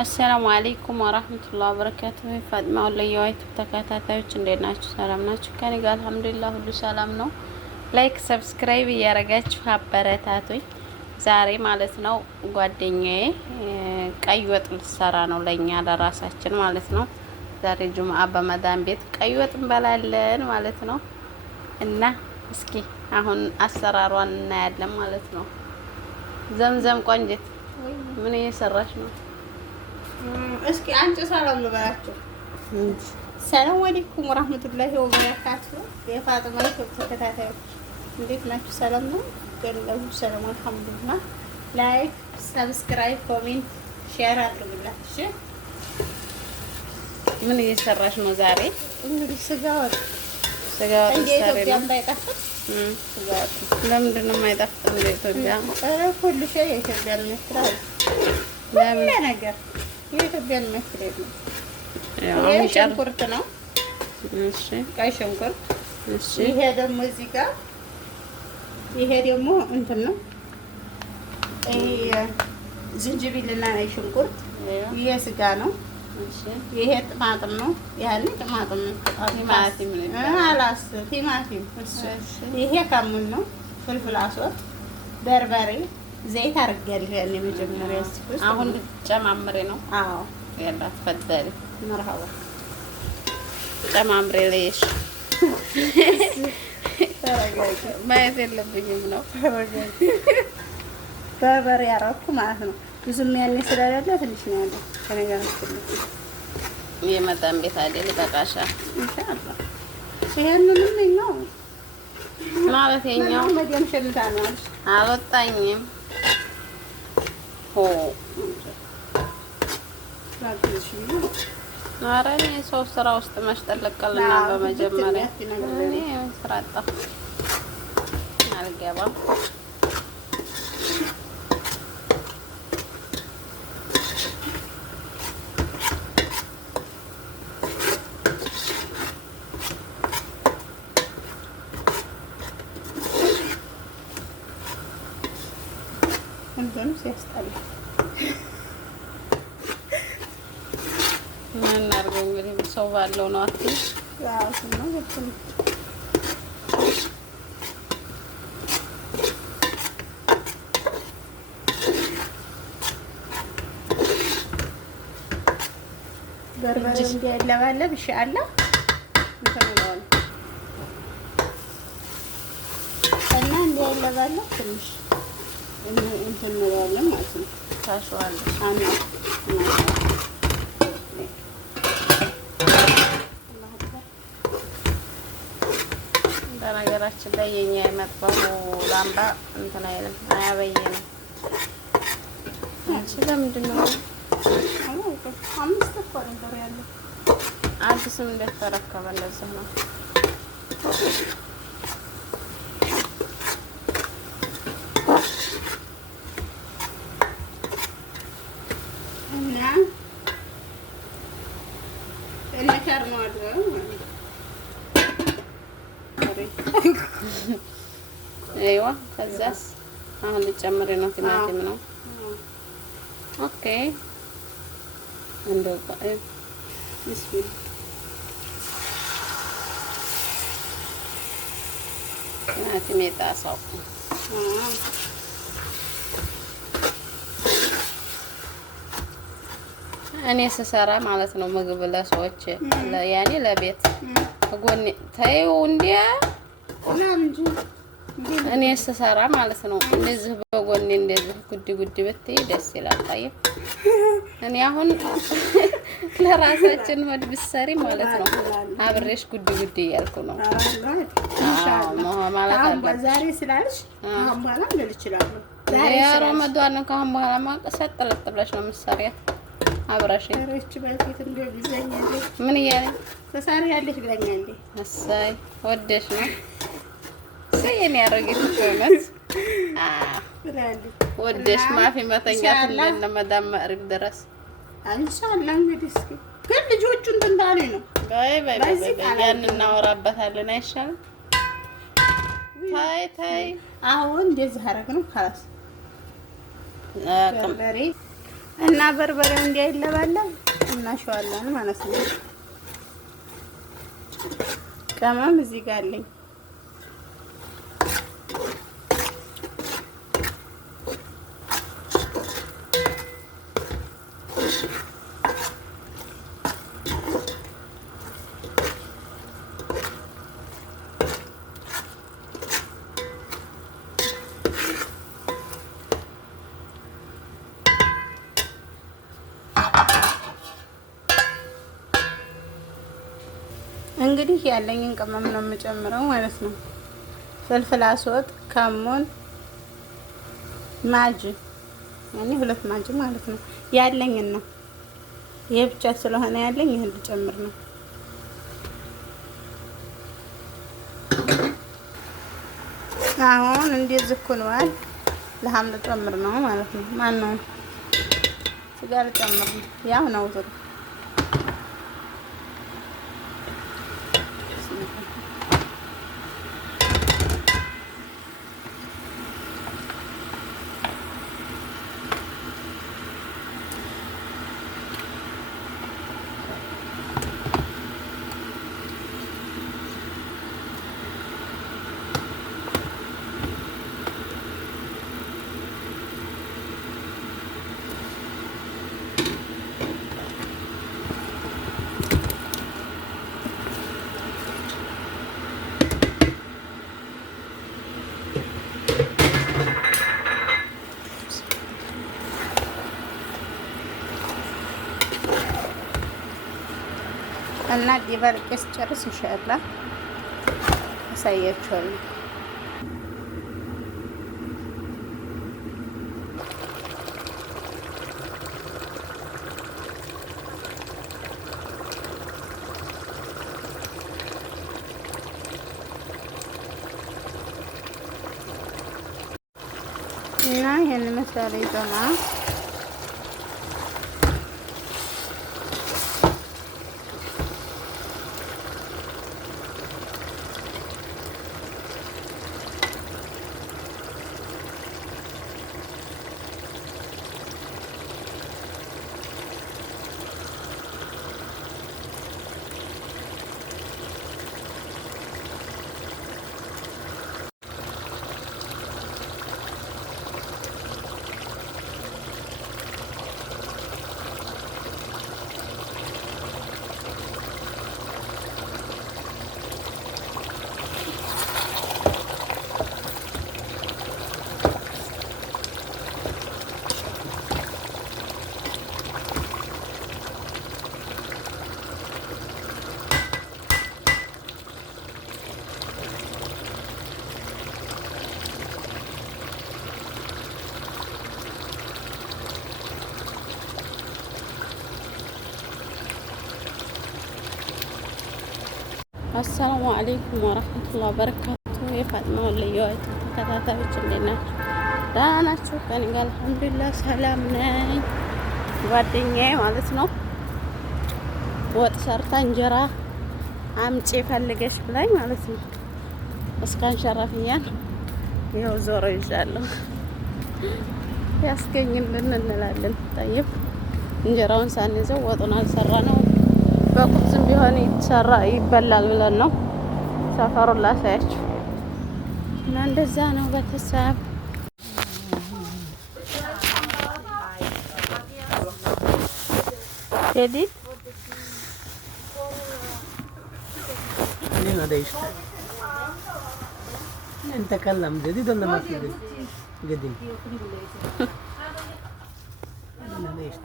አሰላሙ አለይኩም ወራህመቱላሂ ወበረካቱሁ። ፋጥማ ወለየዋይቱ ተከታታዮች እንዴት ናችሁ? ሰላም ናችሁ? ከኔ ጋር አልሐምዱሊላህ ሁሉ ሰላም ነው። ላይክ ሰብስክራይብ እያረጋችሁ አበረታቱኝ። ዛሬ ማለት ነው ጓደኛዬ ቀይ ወጥ ልትሰራ ነው ለኛ ለራሳችን ማለት ነው። ዛሬ ጁምአ በመዳን ቤት ቀይ ወጥ እንበላለን ማለት ነው። እና እስኪ አሁን አሰራሯን እናያለን ማለት ነው። ዘምዘም ቆንጅት ምን እየሰራሽ ነው? እስኪ አንቺ ሰላም ልበላችሁ። ሰላም አለይኩም ወራህመቱላሂ ወበረካቱሁ። የፋጥማ ተከታታዮች እንዴት ናችሁ? ሰላም ነው? ገለሉ ሰላም አልሐምዱሊላህ። ላይክ፣ ሰብስክራይብ፣ ኮሜንት፣ ሼር አድርጉላት። እሺ ምን እየሰራሽ ነው ዛሬ? እንግዲህ ስጋ ወጥ እንደ ኢትዮጵያ ባይጣፍጥ ስጋ ወጥ ለምንድን ነው የማይጣፍጥ? እንደ ኢትዮጵያ ሁሉ ሸይ የኢትዮጵያ ነው ይመስላል። ለምን ነገር የኢትዮጵያን መስል የለም። ይሄ ሽንኩርት ነው። እሺ ቀይ ሽንኩርት። እሺ ይሄ ደግሞ እዚህ ጋር ይሄ ደግሞ እንትን ነው። ዝንጅብልና ነጭ ሽንኩርት። ይሄ ስጋ ነው። እሺ ይሄ ጥማጥም ነው። ያኔ ጥማጥም ነው። ቲማቲም ነው። አላስ ቲማቲም። ይሄ ከሙን ነው። ፍልፍል አስወጥ፣ በርበሬ፣ ዘይት አድርጌያለሁ። ያኔ መጀመሪያ እስኪ አሁን ጨማምሬ ነው። አዎ ያላ ተፈደሪ መርሃባ ጨማምሬ ለይሽ ማየት የለብኝም ነው። በርበሬ ያረኩ ማለት ነው። ብዙም ያኔ ስለሌለ ትንሽ ነው ያለው ከነገራችን ላይ የመዳን ቤት አይደል ይበቃሻል። ኢንሻአላህ ይሄንንም ነው ማለት የኛው መዲያም ሸልታ ነው አልወጣኝም። ኦ ኧረ እኔ ሰው ስራ ውስጥ መሽጠለቀልና በመጀመሪያ እኔ ስራ አጣሁ አልገባም። እንደውም ሲያስጠላ ምን እናድርገው እንግዲህ ሰው ባለው ነው አትይ። ያው ነው ልትም በርበሬ እንዲያለባለብ ኢንሻአላህ እንተናለን እና እንዲያለባለብ ትንሽ እንትን እንለዋለን ማለት ነው። ታሸዋለሽ አና በነገራችን ላይ የኛ የመጥበው ላምባ እንትን አይልም አያበይንም። አንቺ ለምንድን ነው አምስት እኮ ነበር ያለው። አዲስም እንደተረከበ እንደዚህ ነው። እና ለካር ነው አይደል? አይዋ ከዛስ አሁን ልጨምር ነው። ቲማቲም ነው። ኦኬ እንደው ቢስሚላህ ቲማቲም የጣሳው እኔ ስሰራ ማለት ነው ምግብ ለሰዎች ያኔ ለቤት ጎኔ ታዩ እንዴ እኔ ስሰራ ማለት ነው እንደዚህ በጎኔ እንደዚህ ጉድ ጉድ ብትይ ደስ ይላል። ታየው እኔ አሁን ለራሳችን ወድ ብሰሪ ማለት ነው አብሬሽ ጉድ ጉድ እያልኩ ነው። ማለት አለ ዛሬ ስላልሽ አሁን በኋላ ልል እችላለሁ። ዛሬ ረመዳን ነው። ካሁን በኋላ ማቀሰጥ ጥልጥ ብለሽ ነው የምትሰሪያት አብራሽ ረች ባልቴት እንደዚህ ምን እያለኝ ተሳሪ ያለሽ ብላኛለች። እሰይ ወደሽ ነው ሰየን ያረጋግጥ ተመት ብላለች። ወደሽ ማፊ መተኛት ለመዳም ማዕረግ ድረስ ኢንሻአላህ። እንግዲህ እስኪ ግን ልጆቹ እንትን ባሉኝ ነው። ባይ ያን እናወራበታለን አይሻልም? ታይ ታይ አሁን እንደዚህ አደረግ ነው ካላስ በርበሬ እና በርበሬው እንዳይለባለብ እናሸዋለን ማለት ነው። ቅመም እዚህ ጋር አለኝ። እንግዲህ ያለኝን ቅመም ነው የምጨምረው ማለት ነው። ፍልፍል አስወጥ፣ ከሙን፣ ማጅ ያኔ 2 ማጅ ማለት ነው። ያለኝን ነው። ይሄ ብቻ ስለሆነ ያለኝ ይሄን ልጨምር ነው። አሁን እንደዚህ ኩኗል። ለሐም ልጨምር ነው ማለት ነው። ማን ነው ስጋ ልጨምር ነው። ያው ነው ዝሩ እና ዲባልቄ ስጨርስ ኢንሻአላህ አሳያችኋለሁ። እና ይሄን መሳለ ይዘማ አሰላሙ አለይኩም ወራህመቱላሂ ወበረካቱ። የፋጥማ ወልየዋ ተከታታዮች እንዴት ናችሁ? ደህና ናችሁ? ከእኔ ጋር አልሐምዱሊላህ ሰላም ነኝ። ጓደኛዬ ማለት ነው ወጥ ሰርታ እንጀራ አምጪ ፈልገሽ ብላኝ ማለት ነው እስካን ሸረፍኛል። ይኸው ዞሮ ይዣለሁ። ያስገኝልን እንላለን። ጠይብ እንጀራውን ሳንይዘው ወጡን አልሰራ ነው በቁጥም ቢሆን ይሰራ ይበላል ብለን ነው ሰፈሩን ላሳያችሁ እና እንደዛ ነው። በተሳብ ቴዲ انا دايش انت تكلم جديد ولا ما في قديم انا دايش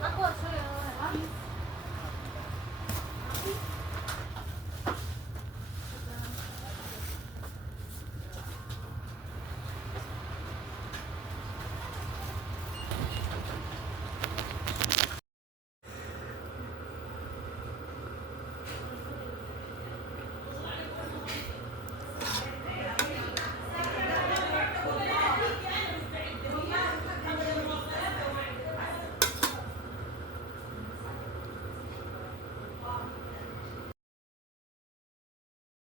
Aku harus